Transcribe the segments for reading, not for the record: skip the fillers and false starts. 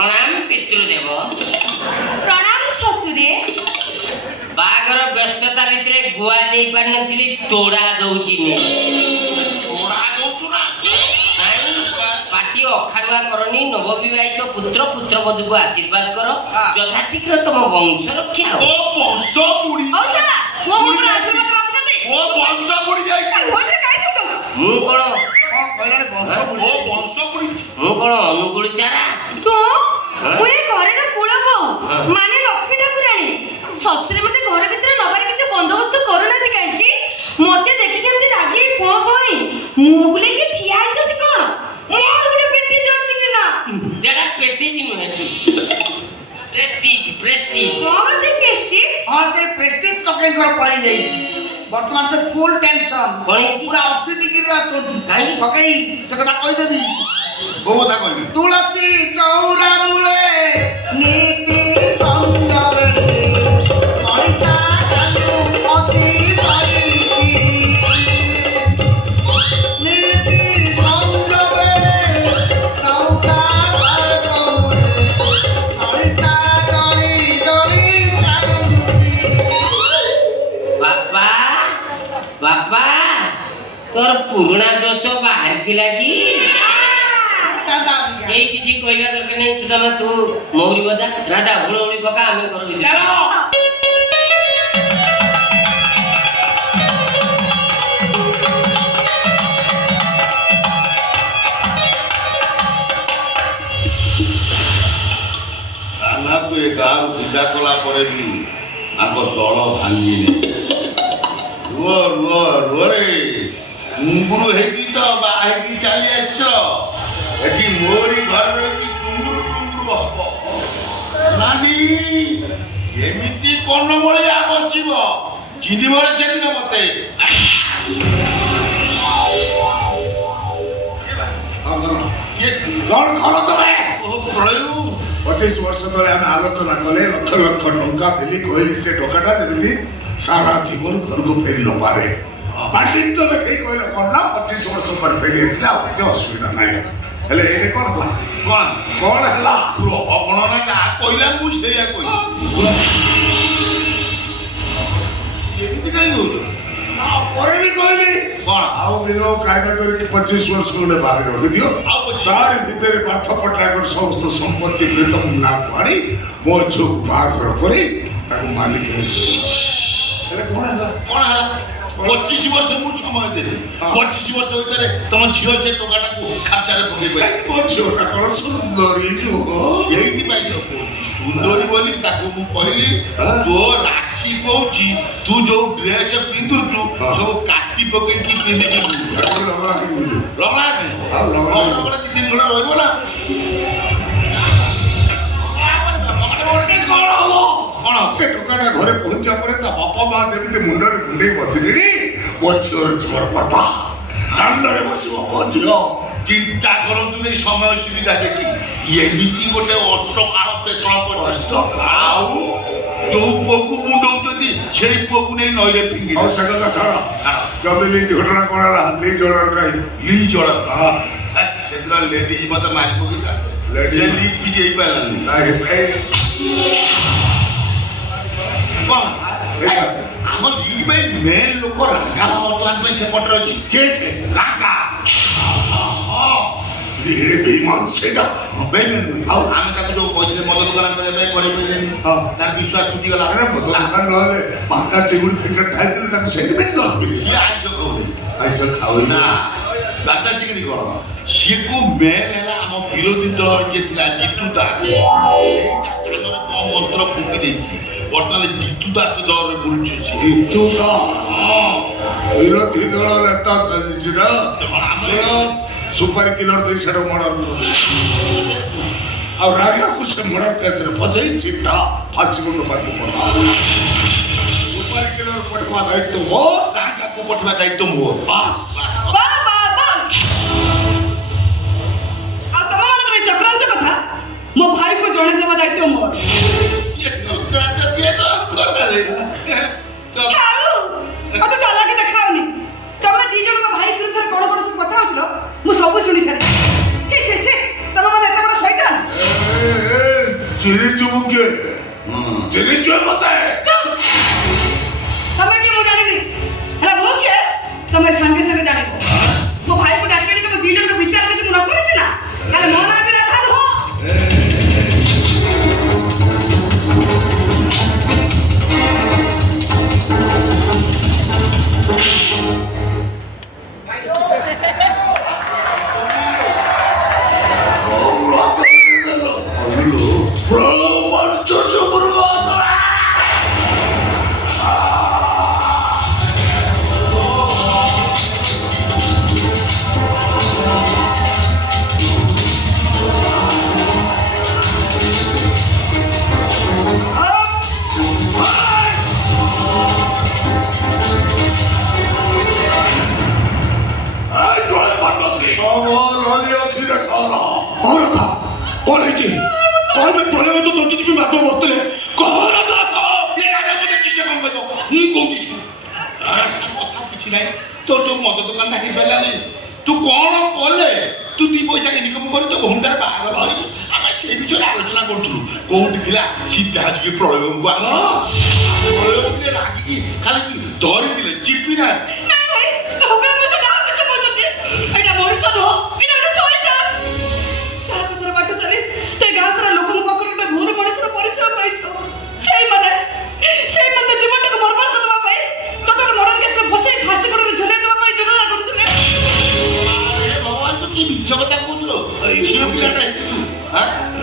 प्रणाम पितृदेव। प्रणाम ससुरे। बागर व्यस्तता भितर गुआ दे पार नथिली तोड़ा दउची ने तोड़ा दउछु ना नहीं पाटी अखाड़ुआ करनी नवविवाहित पुत्र पुत्रवधू को आशीर्वाद करो यथाशीघ्र तुम वंश रक्षा ओ वंश बुड़ी औ साला वो ऊपर आशीर्वाद मागुଛନ୍ତି ओ वंश बुड़ी जाई होटल काई सब तो मु कोन कहलाने वंश बुड़ी ओ वंश बुड़ी मु कोन अनुकूल चारा तू ओए घरे न कुळबो माने लक्ष्मी ठाकुराणी ससुरे मते घर भितर नबार किछ बंदोबस्त करूनाथि काई कि मते देखि केमति रागी पो पई मु बुले कि ठिया आछति कोन मोर गुटे पेटी जोछि कि ना जेडा पेटी जी नुहे प्रेस्टीज प्रेस्टीज कौन से प्रेस्टीज हां से प्रेस्टीज कके घर पळी जाई वर्तमान से फुल टेंशन पूरा 80 डिग्री रा चोंती काई कके से कथा कहि देबी गोवता कहबी तुलसी चौरा मूले नीति संजरे सरिता जानु अति साईती नीति संजरे सौता कौरे सरिता जली जली जानुती बापा बापा तोर पुराना दोष बाहर थिला की यही किसी कोई दरकार नहीं सुधा में तू मौरी बजा राधा हुड़ौड़ी पका हमें करो चलो आना को एक गाँव पूजा कला परे भी आको दल भांगी रुओ रुओ रुओ रे मुंगुरु हेकी तो बाहेकी चली आछो एकी मोरी घर रे की टुंगुरु टुंगुरु हबो नानी एमिति कोन मोले आबचिबो चिनी मोले सेदिन मते ये गण खर करे ओ प्रलयु 25 वर्ष तले आम आलोचना कले लक्ष लक्ष टंका दिल्ली कहली से टोकाटा देली सारा जीवन घर को फेरी न पारे पंडित तो लगे कहले कोना 25 वर्ष पर फेरी इसला कुछ असुविधा नहीं हेले एने कोन कोन कोन हला पुरो अगण ना का कहला मु सेया कहि एमिति काई हो ना परे भी कहली कोन आओ दिनो कायदा करके 25 वर्ष को बाहर रख दियो आओ पछी सारे भीतर पाठ पटाकर समस्त संपत्ति प्रेतम ना पाड़ी मो जो बाघर करे ताको मालिक हेले कोन हला कोन हला 25 वर्ष मु समय देले 25 वर्ष होइतरे तम झियो से टोकाटा को खर्चारे पके गए को छोटा कोन सुंदरी जो एइति पाइ सुंदरी बोली ताको मु कहली तो राशि कहूची तू जो ड्रेस पिंदु छु सब काटी पके की पिंदि की रमणा रमणा की दिन घोड़ा रहइबो ना कौन से टोकाटा घरे पहुंचा परे ता बापा मां जेमिते मुंडर गुंडे बसिदिनी मोचर छोर बापा अंडरे बसिबो मोचो चिंता करतु नै समय सुविधा देखि एमिति गोटे अष्ट काल पेछण कष्ट आउ जो पोकु मुंडौतती सेई पोकु नै नइले फिंगी और सगला छाड़ा जब ली घटना कोन ला ली जोड़र काई ली जोड़ा हां सेतरा लेडी मत मार पोकी लेडी ली की जेई पालन नाही ए कोन हम ली में मेन लोक रागा वर्तमान में से पटर अछि केस रागा ये बेईमान सेटा बेईमान आउ हम ताको जो पहिले मदद दुकान करे में करे हां तार विश्वास टूटी गला अरे भगवान नहले माता चिगुड़ फिकर ठाई देले ताको सेंटिमेंट तो मिली ये आज जो कहू ऐसा खाओ ना दादा जी कौन सी को मेन है हम विरोधी दल जे थिला जितु दास कम मंत्र फुकी देछि वर्तमान जितु दास दल रे बुलुछि जीतू का विरोधी दल नेता सजिछि ना सुनो सुपर किलर 200 मर्डर और राजा कुछ मर्डर केस रे फसई सीधा फांसी को मारते पड़ा सुपर किलर पटवा दायित्व वो राजा को पठवा दायित्व मो बस बाबा आ तम मान चक्रांत कथा मो भाई को जणे देबा दायित्व मोर ये राजा के तो करे खाऊ अब तो चला के देखाओनी तमे दी जण को भाई विरुद्ध कोन कोन सब कथा होतलो मु सब सुनि छे छे छे तम मान एत बड़ शैतान ଚିହ୍ନିଛୁ ମୁଁ କିଏ? ଚିହ୍ନିଛୁ ମତେ? ତମେ କିଏ ମୁଁ ଜାଣିନି, ହେଲା ମୁଁ କିଏ ତମେ ସାଙ୍ଗେ ସାଙ୍ଗେ ଜାଣିବ। ମୋ ଭାଇକୁ ଡାକିଲି ତମ ଦି ଜଣଙ୍କ ବିଚାର କିଛି ମୁଁ ନ କରିଛି ନା, ତାହେଲେ ମୋ ନାଁ ବି ରାଧା ନୁହଁ। তোর যে মদ দোকানটা ହେଇପାରିଲାନି ତୁ କ'ଣ କଲେ ତୁ ଦି ପଇସା ଇନକମ୍ କରି ତୋ ଭଉଣୀଟାର ବାହାଘର କରିବୁ। ଆମେ ସେ ବିଷୟରେ ଆଲୋଚନା କରୁଥିଲୁ। କୋଉଠି ଥିଲା ସିଧା ଆସିକି ପ୍ରଳୟଙ୍କୁ ପ୍ରଳୟ ଟିକେ ରାଗିକି ଖାଲି ଧରିଥିଲେ ଚିପି ନା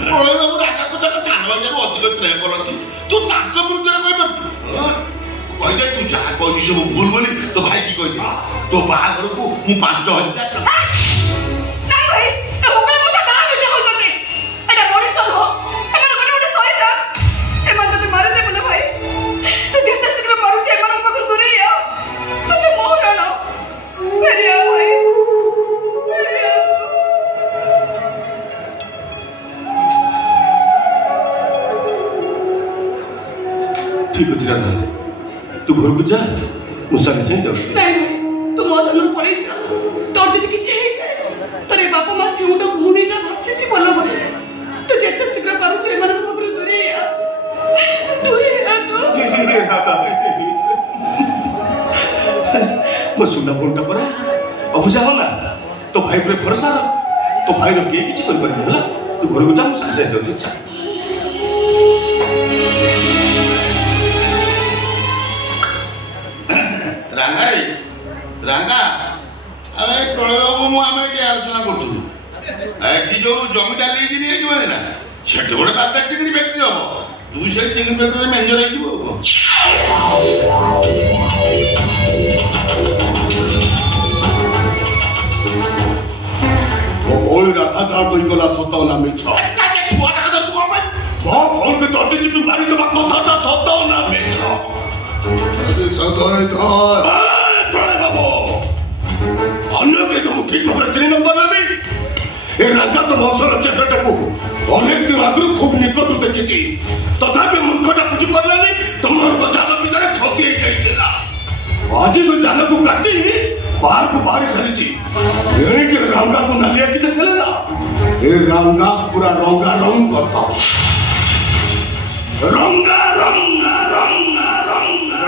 ପ୍ରଳୟବାବୁ ରାଗାକୁ ତାଙ୍କ ସାନ ଭାଇଠାରୁ ଅଧିକ ସ୍ନେହ କରନ୍ତି। ତୁ ତାଙ୍କ ବିରୁଦ୍ଧରେ କହିପାରୁଛୁ କହିଦେ ତୁ ଯାହା କହିଛୁ ସବୁ ଭୁଲ ବୋଲି ତୋ ଭାଇକି କହିଦେ। ତୋ ବାହାଘରକୁ ମୁଁ 5,000 ଟଙ୍କା ठीक अच्छे राधा तू घर को जा ମୁଁ ସାଙ୍ଗେ ସାଙ୍ଗେ ଯାଉଛି। ନାଇଁ ତୁ ମୋ ସାଙ୍ଗରେ ପଳେଇ ଯା। ତୋର ଯଦି କିଛି ହେଇଯାଏ ତୋର ଏ ବାପା ମା ଝିଅଟା ଭଉଣୀଟା ଭାସିଛି ଭଲ ଭଳି। ତୁ ଯେତେ ଶୀଘ୍ର ପାରୁଛୁ ଏମାନଙ୍କ ପାଖରୁ ଦୂରେଇ ଆ ତୁ। ମୋ ସୁନା ଭଉଣୀଟା ପରା ଅବୁଝା ହବ ନା। ତୋ ଭାଇ ଉପରେ ଭରସା ତୋ ଭାଇର କିଏ କିଛି କରିପାରିବ ହେଲା। ତୁ ଘରକୁ ଯା ମୁଁ ସାଙ୍ଗେ ଯାଉଛି। ଇଚ୍ଛା ରାଙ୍ଗାରେ ରାଙ୍ଗା ଆମେ ପ୍ରଳୟବାବୁ ମୁଁ ଆମେ ଏଠି ଆଲୋଚନା କରୁଥିଲୁ। ଏଠି ଯୋଉ ଜମିଟା ଲିଜ୍ ନିଆଯିବନି ନା ସେଠି ଗୋଟେ ବାଦା ଚିକେନ ଫ୍ୟାକ୍ଟ୍ରି ହବ। ତୁ ସେଇ ଚିକେନ ଫ୍ୟାକ୍ଟ୍ରିରେ ମ୍ୟାନେଜର ହେଇଯିବୁ ଆଉ କ'ଣ। ଭଉଣୀ ରାଧା ଯାହା କହିଗଲା ସତ ନା ମିଛ? ମୋ ଭଉଣୀକୁ ତଣ୍ଟି ଚିପି ମାରିଦେବା କଥାଟା ସତ ନା ମିଛ? ଅନ୍ୟ କେହି ମୁଁ ଠିକ ଭାବରେ ଚିହ୍ନି ନ ପାରିବି। ଏ ରାଙ୍ଗା ତ ମଶର ଚେହେରାଟାକୁ ଅନେକ ଦିନ ଆଗରୁ ଖୁବ୍ ନିକଟରୁ ଦେଖିଛି। ତଥାପି ମୂର୍ଖଟା ବୁଝିପାରିଲାନି ତମମାନଙ୍କ ଜାଲ ଭିତରେ ଛକି ହେଇଯାଇଥିଲା। ଆଜି ତ ଜାଲକୁ କାଟି ବାହାରକୁ ବାହାରି ସାରିଛି। ଏଣିକି ରାଙ୍ଗାକୁ ନାଲି ଆଖି ଦେଖିଲେ ନା ଏ ରାଙ୍ଗା ପୁରା ରଙ୍ଗା ରଙ୍ଗ କରିଥାଉ। ରଙ୍ଗା ରଙ୍ଗା ରଙ୍ଗା ରଙ୍ଗା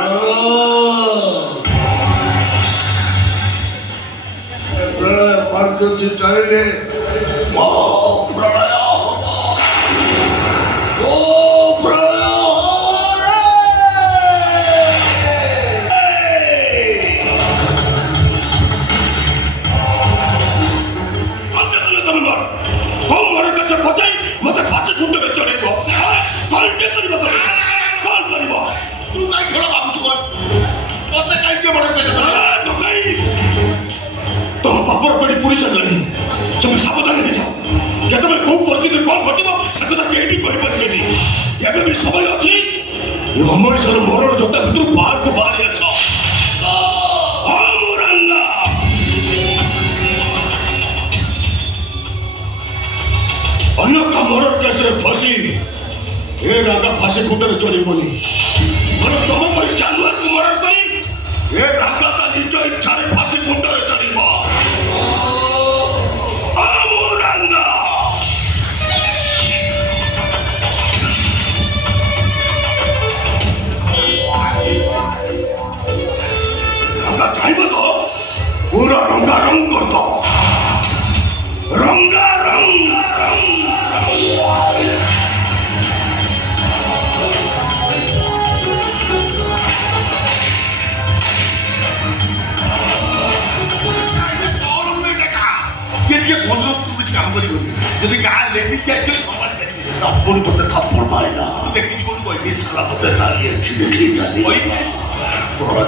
ପ୍ରଳୟ ପାରୁଛି ଚାଲିଲେ ଓ ପ୍ରଳୟ ଓ ପ୍ରଳୟ ମତେ ଫାଶୀ ଖୁଣ୍ଟରେ ଚଢେଇବ। କଣ କରିବ କଣ କରିବ? ତୁ କାଇଁ ଖେଳ ଭାବୁଛୁ କଣ? ମତେ କାହିଁକି ବଡ ତମ ବାପର ପିଢି ପୁରୀ ସାରିଲାଣି। ତମେ ସାବଧାନ ହେଇଯାଅ। କେତେବେଳେ କୋଉ ପରିସ୍ଥିତିରେ କଣ ଘଟିବ ସେ କଥା କେହି ବି କହିପାରିବେନି। ଏବେ ବି ସମୟ ଅଛି। ଅମରିଷର ମରଣ ଯୋଦ୍ଧା ଭିତରୁ ବାହାରକୁ ବାହାରି ଆସ। ଅନ୍ୟ କା ମର୍ଡର କେସରେ ଫସି ଏ ରାଙ୍ଗା ଫାଶୀ ଖୁଣ୍ଟରେ ଚଳିବନି। ତମ ପରି ଜାନୁଆରକୁ ମର୍ଡର କରି ଏ ରାଙ୍ଗା ତା ନିଜ ଇଚ୍ଛାରେ ଫାଶୀ ଖୁଣ୍ଟରେ ଚଳିବ। ରାଙ୍ଗା पूरा रंगारंग कर दो रंगारंग ये बोझो तू कुछ काम करी যদি গায়ে লেগে যায় তুই সমাজ দেখবি আপনি করতে থাপ্পড় মারে না দেখি কোন কই সারা মতে দাঁড়িয়ে খিদে খেয়ে জানি ওই পড়া